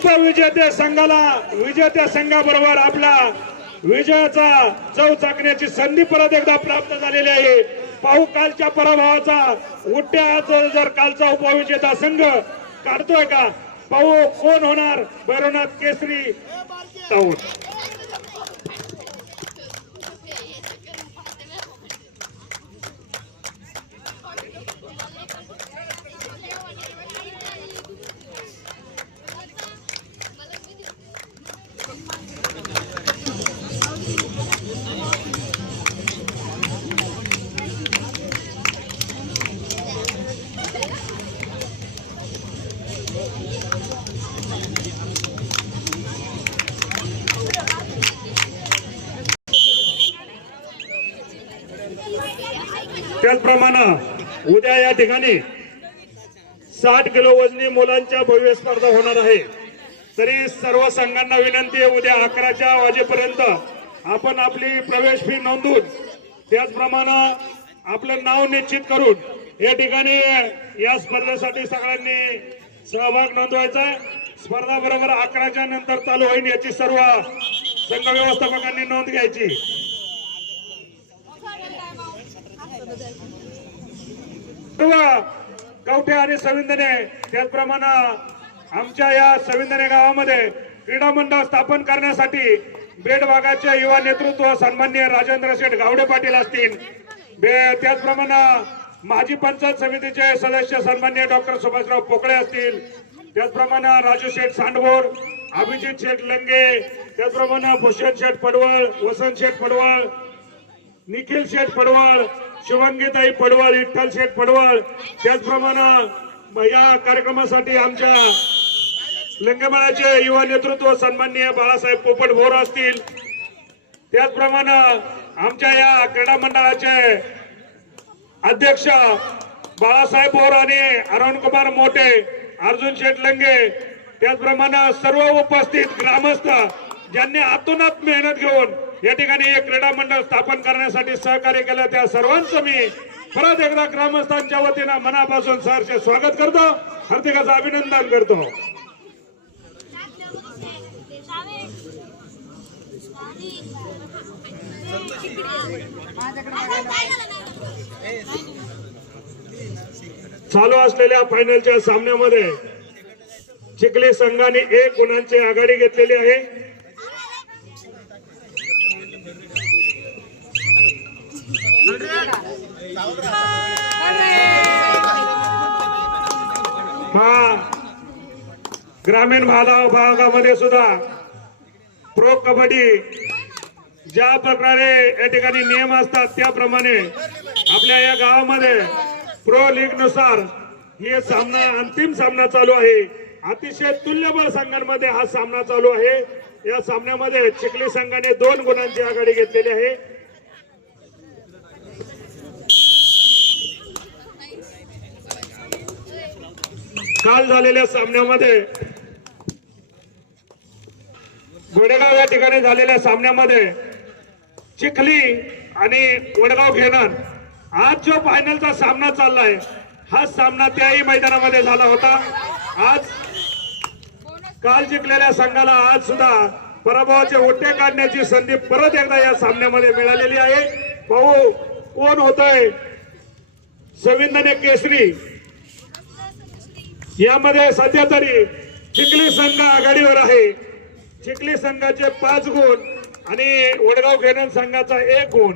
उपविजेत्या संघाला विजेत्या संघाबरोबर आपला विजयाचा चव चाकण्याची संधी परत एकदा प्राप्त झालेली आहे। पाहू कालच्या पराभवाचा उट्ट्यात जर कालचा उपविजेता संघ काढतोय का, पाहू कोण होणार भैरवनाथ केसरी ताऊन। त्याचप्रमाणे उद्या या ठिकाणी 60 किलो वजनी मुलांच्या भव्य स्पर्धा होणार आहे। तरी सर्व संघांना विनंती आहे, उद्या 11च्या वाजेपर्यंत आपण आपली प्रवेश फी नोंदवून त्याचप्रमाणे आपलं नाव निश्चित करून या ठिकाणी या स्पर्धेसाठी सगळ्यांनी सहभाग नोंदवायचा। स्पर्धा बरोबर 11च्या नंतर चालू होईल याची सर्व संघ व्यवस्थापकांनी नोंद घ्यायची। कवठे आणि सविंदने त्याचप्रमाणे आमच्या या सविंदने गावामध्ये क्रीडा मंडळ स्थापन करण्यासाठी बेड भागाचे युवा नेतृत्व सन्माननीय राजेंद्र शेठ गावडे पाटील असतील, त्याचप्रमाणे माजी पंचायत समितीचे सदस्य सन्माननीय डॉक्टर सुभाषराव पोकळे असतील, त्याचप्रमाणे राजू शेठ सांडभोर, अभिजित शेठ लंगे, त्याचप्रमाणे भूषण शेठ पडवळ, वसंत शेठ पडवळ, निखिल शेठ पडवळ, शुभंगीताई पडवळ, विठ्ठल शेठ पडवळ, त्याचप्रमाणे या कार्यक्रमासाठी आमच्या लंगेमाळाचे युवा नेतृत्व सन्माननीय बाळासाहेब पोपट भोर असतील, त्याचप्रमाणे आमच्या या क्रीडा मंडळाचे अध्यक्ष बाळासाहेब भोर आणि अरुण कुमार मोठे, अर्जुन शेठ लंगे, त्याचप्रमाणे सर्व उपस्थित ग्रामस्थ ज्यांनी आतोनात मेहनत घेऊन या ठिकाणी एक क्रीडा मंडळ स्थापन करण्यासाठी सहकार्य केलं, त्या सर्वांचं मी परत एकदा ग्रामस्थांच्या वतीनं मनापासून सहर्ष स्वागत करतो, हार्दिक असं अभिनंदन करतो। चालू असलेल्या फायनलच्या सामन्यामध्ये चिखली संघाने 1 गुणांची आघाडी घेतलेली आहे। ग्रामीण भागामध्ये सुद्धा प्रो कबड्डी ज्या प्रकारे या ठिकाणी नियम असतात त्याप्रमाणे आपल्या या गावामध्ये प्रो लीग नुसार हे सामना अंतिम सामना चालू आहे। अतिशय तुल्यबळ संघांमध्ये हा सामना चालू आहे। या सामन्यामध्ये चिखली संघाने 2 गुणांची आघाडी घेतलेली आहे। काल झालेल्या सामन्यामध्ये वडगाव या ठिकाणी झालेल्या सामन्यामध्ये चिखली आणि वडगाव घेणं आज जो फायनलचा सामना चाललाय हा सामना त्याही मैदानामध्ये झाला होता। आज काल जिंकलेल्या संघाला आज सुद्धा पराभवाचे ओटे काढण्याची संधी परत एकदा या सामन्यामध्ये मिळालेली आहे। पाहू कोण होतोय सविंदने केसरी। यामध्ये सध्या तरी चिखली संघ आघाडीवर आहे। चिखली संघाचे 5 गुण आणि वडगाव घेणं संघाचा 1 गुण।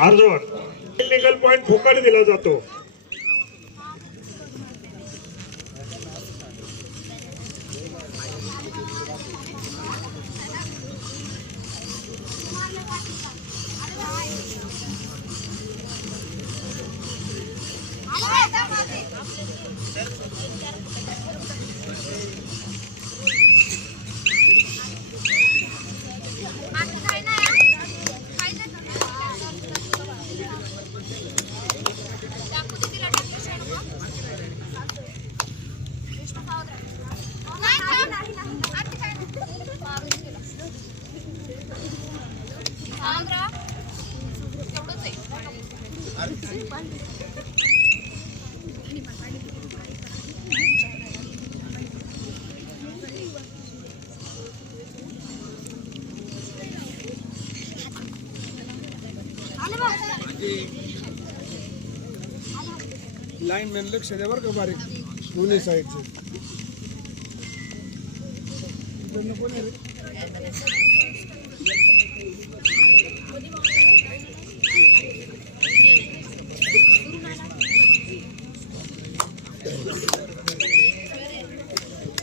अर्जुन टेक्निकल पॉइंट फुकट दिला जातो। लाईन मॅन लक्ष द्या बरं का बारीक दोन्ही साईडचे कोण आहे रे?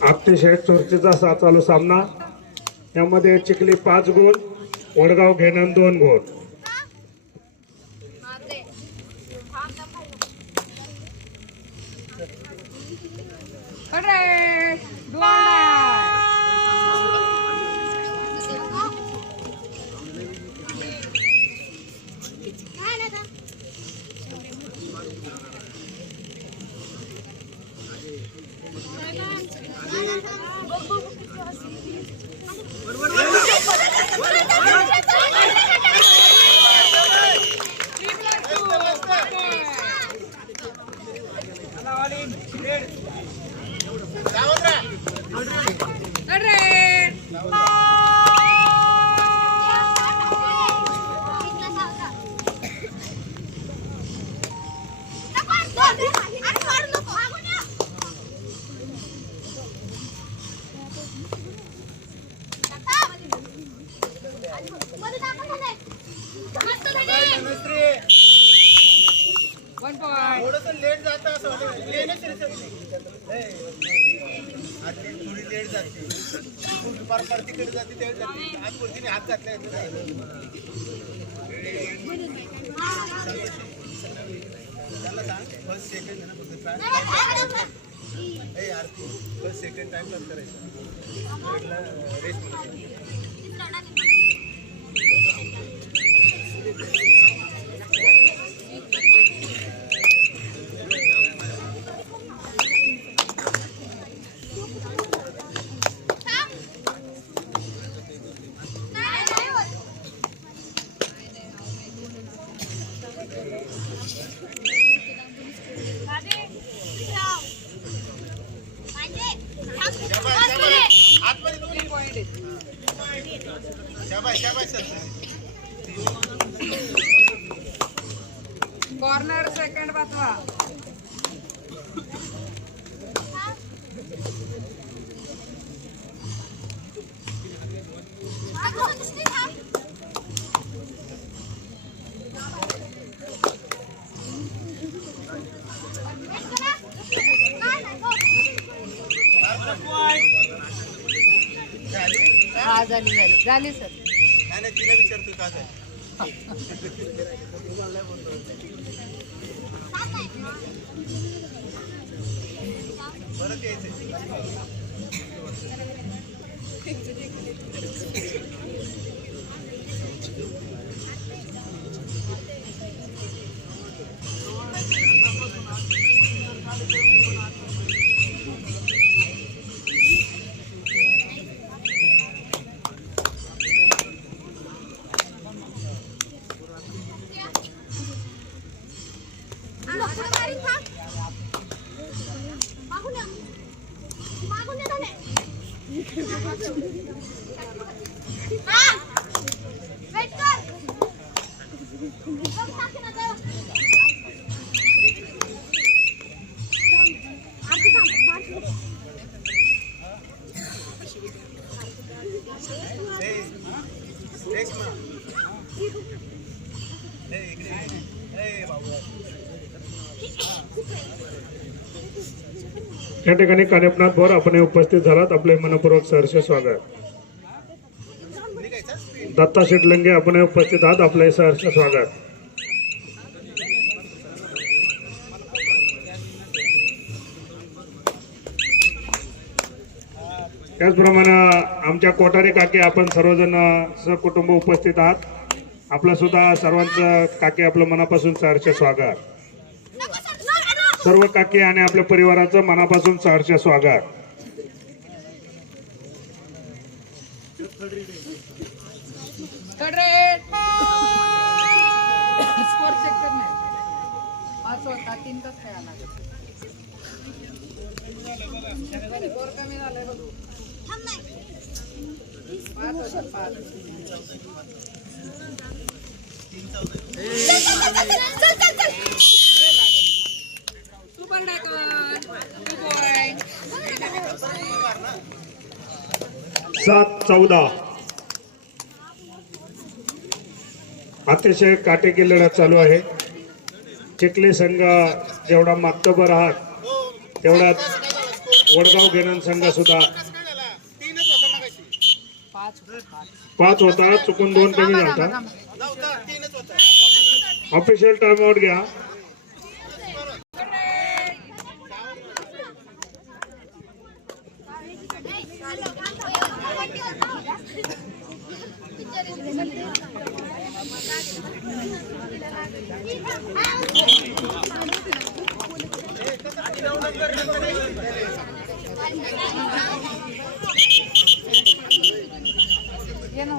अतिशय चुरशीचा चालू सामना. यामध्ये चिखली 5 गुण, वडगाव घेणं 2 गुण. लेट जाता असं वाटतं थोडी लेट जाते पर तिकडे जाते त्यावेळी जाते आज कोणतीने हात घातला त्याला सांग फर्स्ट सेकंड आहे ना फक्त आरती फर्स्ट सेकंड टाइम लग करायचा रेस्ट कॉर्नर सेकंड पाचवा हा झाली सर नाही तिला विचारतो का झाली परत यायचं या ठिकाणी कानिपनाथ भोर आपण उपस्थित झालात, आपले मनपूर्वक सहर्ष स्वागत. दत्ता शेटलंगे आपण उपस्थित आहात, आपले सहर्ष स्वागत. त्याचप्रमाणे आमच्या कोठारे काकी आपण सर्वजण सहकुटुंब उपस्थित आहात, आपलं सुद्धा सर्वांचं काकी आपलं मनापासून सहर्ष स्वागत. सर्व काकी आणि आपल्या परिवाराचं मनापासून सहर्ष स्वागत. Kadare super daikon 2 point 7-14. अतिशय काटेकी लढत चालू आहे. चिखली संघ जेवढा मागतोबर आहात तेवढ्यात वडगाव घेणं संघ सुद्धा 5 होता, चुकून 2 कमी झाला. ऑफिशियल टाइम आउट घ्या. ये ना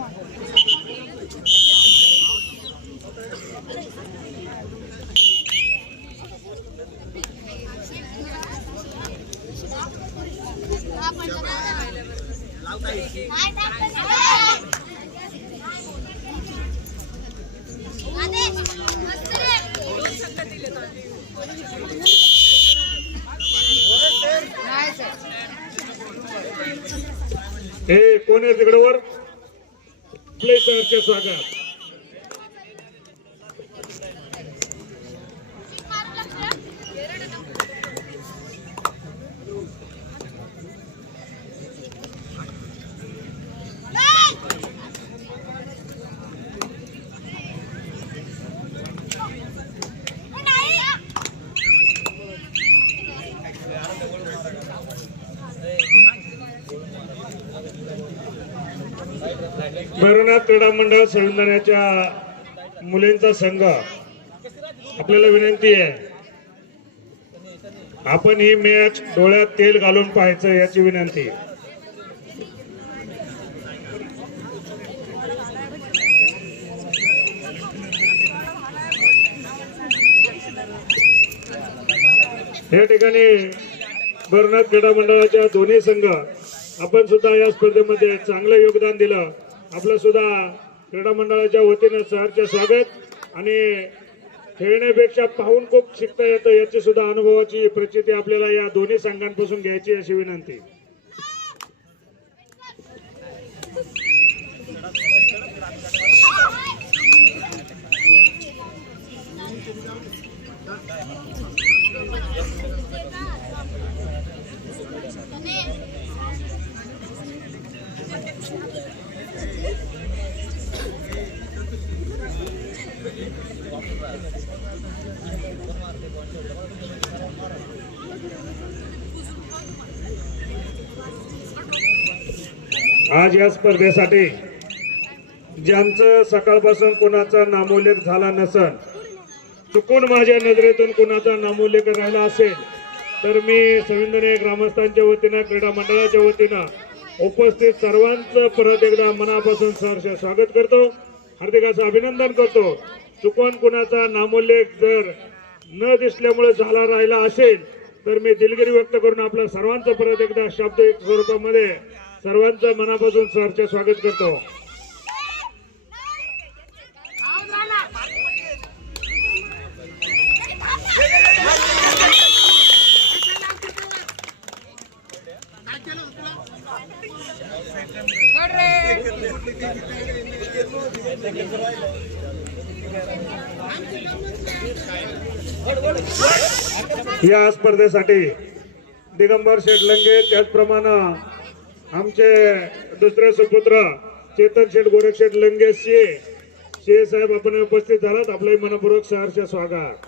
नाही सर हे कोण आहे तिकडे वर? प्ले सरचे स्वागत. भैरवनाथ क्रीडा मंडळ संविधानाच्या मुलींचा संघ, आपल्याला विनंती आहे आपण ही मॅच डोळ्यात तेल घालून पाहायचं याची विनंती. या ठिकाणी भैरवनाथ क्रीडा मंडळाच्या दोन्ही संघ आपण सुद्धा या स्पर्धेमध्ये चांगलं योगदान दिलं. आपलं सुद्धा क्रीडा मंडळाच्या वतीनं सहर्ष स्वागत. आणि खेळण्यापेक्षा पाहून खूप शिकता येतं याची सुद्धा अनुभवाची प्रचिती आपल्याला या दोन्ही संघांपासून घ्यायची अशी विनंती. आज या स्पर्धेसाठी ज्यांचं सकाळपासून कोणाचा नामोल्लेख झाला नसन, चुकून माझ्या नजरेतून कोणाचा नामोल्लेख राहिला असेल तर मी संविधानीय ग्रामस्थांच्या वतीनं क्रीडा मंडळाच्या वतीनं उपस्थित सर्वांचं परत एकदा मनापासून सहर्ष स्वागत करतो, हार्दिक असं अभिनंदन करतो. चुकून कुणाचा नामोल्लेख जर न दिसल्यामुळे झाला राहिला असेल तर मी दिलगिरी व्यक्त करून आपल्या सर्वांचं परत एकदा शाब्दिक स्वरूपामध्ये सर्वांचं मनापासून सहर्ष स्वागत करतो. या स्पर्धेसाठी दिगंबर शेठ लंगे, त्याचप्रमाणे आमचे दुसरे सुपुत्र चेतन शेठ गोरखशेठ लंगे सी साहेब आपण उपस्थित झालात, आपले मनपूर्वक सहर्ष स्वागत.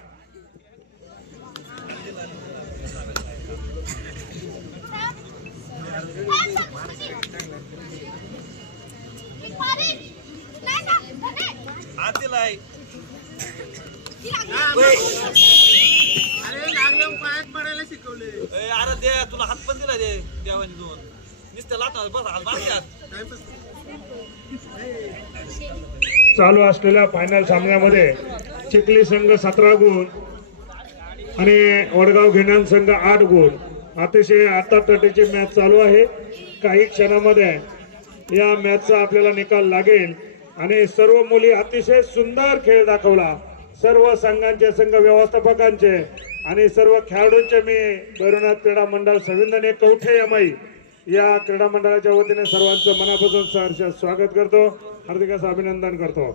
अरे लागलं पायात पडायला शिकवले. अरे दे तुला हात पण दिला दे देवानी दोन नुसतं लाटा बस चालू असलेल्या फायनल सामन्यामध्ये चिखली संघ 17 गुण आणि वडगाव घेणान संघ 8 गुण. अतिशय आटातटीची मॅच चालू आहे. काही क्षणामध्ये या मॅचचा आपल्याला निकाल लागेल. आणि सर्व मुली अतिशय सुंदर खेळ दाखवला. सर्व संघांचे, संघ व्यवस्थापकांचे आणि सर्व खेळाडूंचे मी भैरवनाथ क्रीडा मंडळ सविंदने कवठे यमाई या क्रीडा मंडळाच्या वतीने सर्वांचं मनापासून सहर्ष स्वागत करतो, हार्दिक असं अभिनंदन करतो.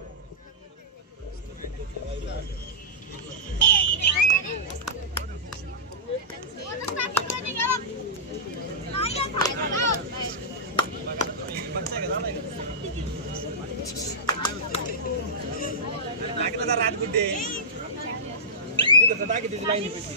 राजगुड्डे टाकी त्याची लाईन पैसे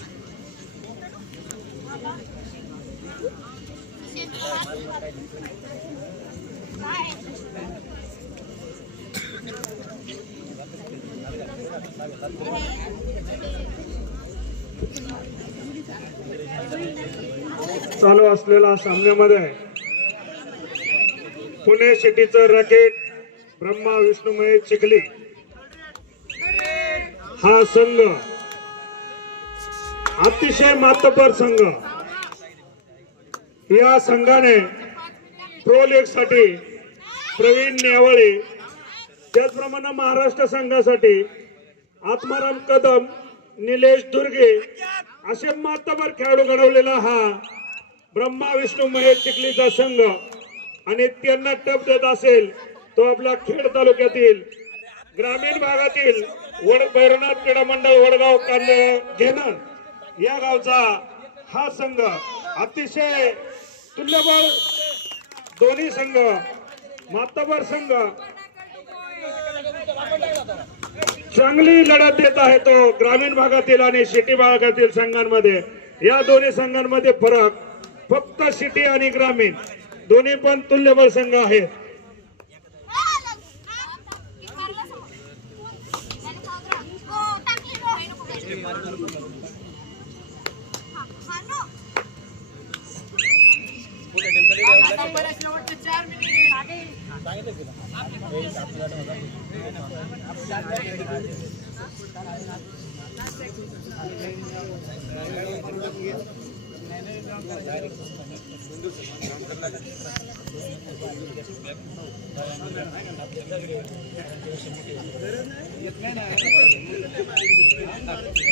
चालू असलेल्या सामन्यामध्ये पुणे सिटीचं रॅकेट ब्रह्मा विष्णुमय चिखली हा संघ अतिशय मातबर संघ. या संघाने प्रो लीग साठी प्रवीण नेवळे, त्याचप्रमाणे महाराष्ट्र संघासाठी आत्माराम कदम, निलेश दुर्गे असे मातबर खेळाडू घडवलेला हा ब्रह्मा विष्णू महेश चिखलीचा संघ. आणि त्यांना टप देत असेल तो आपला खेड तालुक्यातील ग्रामीण भागातील भैरवनाथ क्रीडा मंडळ वडगाव घेणं या गावचा हा संघ. अतिशय तुल्यबळ दोन्ही संघ, मातबर संघ चांगली लढत देत आहे तो ग्रामीण भागातील आणि सिटी भागातील संघांमध्ये. या दोन्ही संघांमध्ये फरक फक्त सिटी आणि ग्रामीण दोन्ही पण तुल्यबळ संघ आहेत.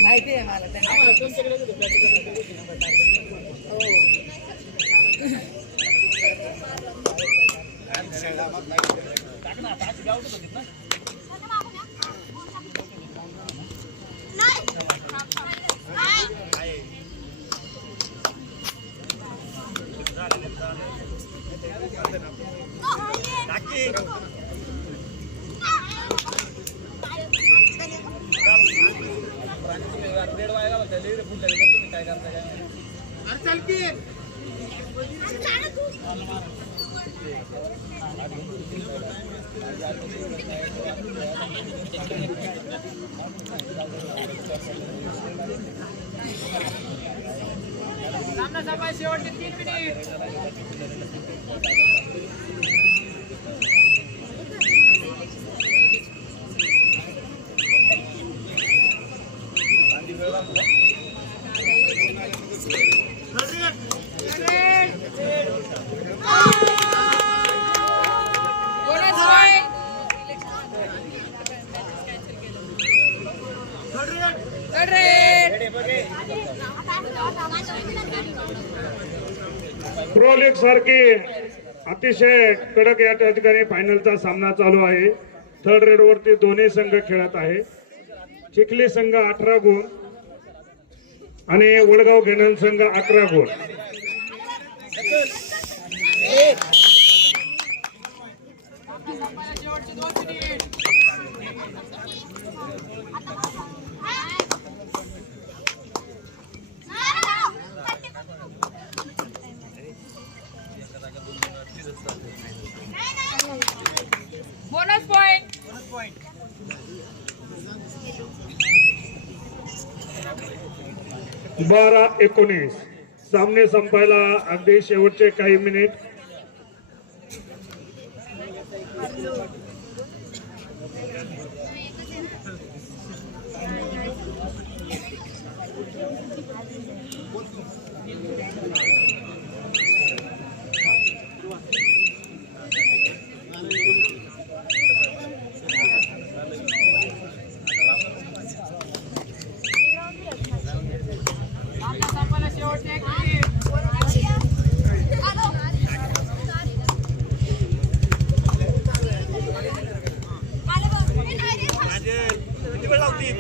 माहिती आहे मला शेवटचे 3 मिनिट. प्रो लीग सारखी अतिशय कडक या ठिकाणी फायनलचा सामना चालू आहे. थर्ड रेड वरती दोन्ही संघ खेळत आहे. चिखली संघ 18 गुण आणि वडगाव घेणं संघ 11 गुण. Bonus point. 12-19 सामने संपायला अगदी शेवटचे काही मिनिट. तिकडे लावती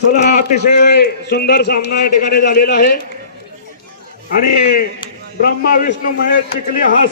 चला, अतिशय सुंदर सामना या ठिकाणी झालेला आहे आणि ब्रह्मा विष्णू महेश चिखली हा